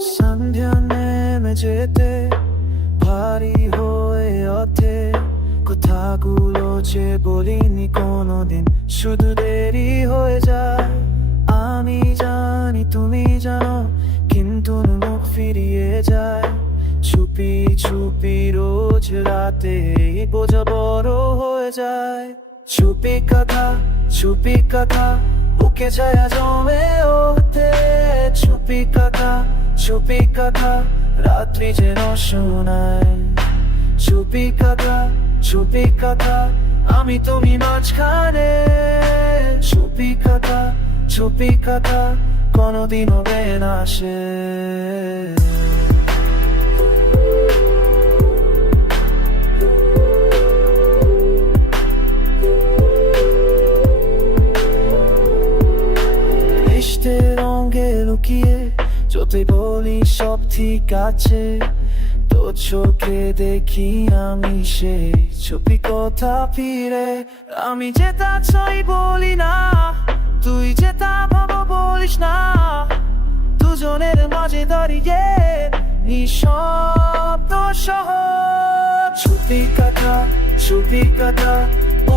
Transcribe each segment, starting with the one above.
সন্ধ্যা নেমে যেতে ভারী হয়ে অথে কথাগুলো যে বলিনি কোনোদিন, শুধু দেরি হয়ে যায়। আমি জানি তুমি জানো, কিন্তু মুখ ফিরিয়ে যায়। ছুপি ছুপি রোজ রাতে বোঝা বড় হয়ে যায়। ছুপি কথা ছুপি কথা ওকে ছায়া জমে ওঠে। চুপি কথা চুপি কথা রাত্রি যেন শোনায়। চুপি কথা চুপি কথা, আমি তুমি মাঝখানে। চুপি কথা চুপি কথা কোনোদিন হবে না সে রঙে লুকিয়ে যতই বলি সব ঠিক আছে, তো চোখে দেখি আমি সে ছবি কথা ফিরে। আমি যেটা চাই বলি না, তুই যেটা ভাবো বলিস না। দুজনের মাঝে দাঁড়িয়ে নিঃশব্দ সহ চুপি কথা চুপি কথা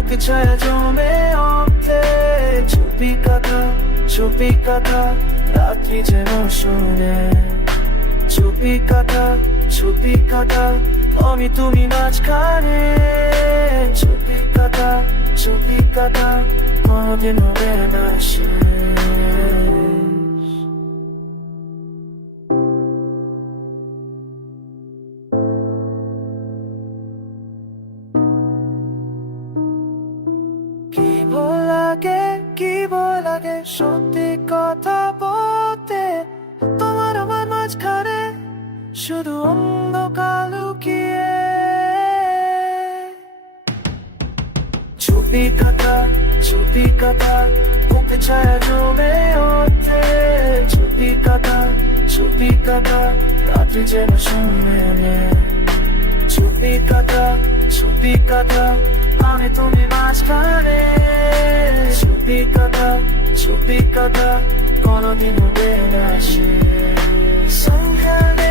ওকে ছায়া জমে ওঠে চুপি কথা চুপি কথা রাত্রি যেন শুনে চুপি কথা চুপি কথা আমি তুমি মাঝখানে চুপি কথা চুপি কথা কোনদিন হবে না লাগে কি লাগে? সত্যি কথা বলতে তোমার আমার মাঝখানে শুধু অন্ধকার লুকিয়ে। চুপি কথা চুপি কথা বুকে জমে ওঠে। চুপি কথা চুপি কথা রাত্রি যেন শুনে চুপি কথা চুপি কথা আমি তুমি মাঝখানে। চুপি কথা চুপি কথা কোনদিন হবে না সে সংখ্যানে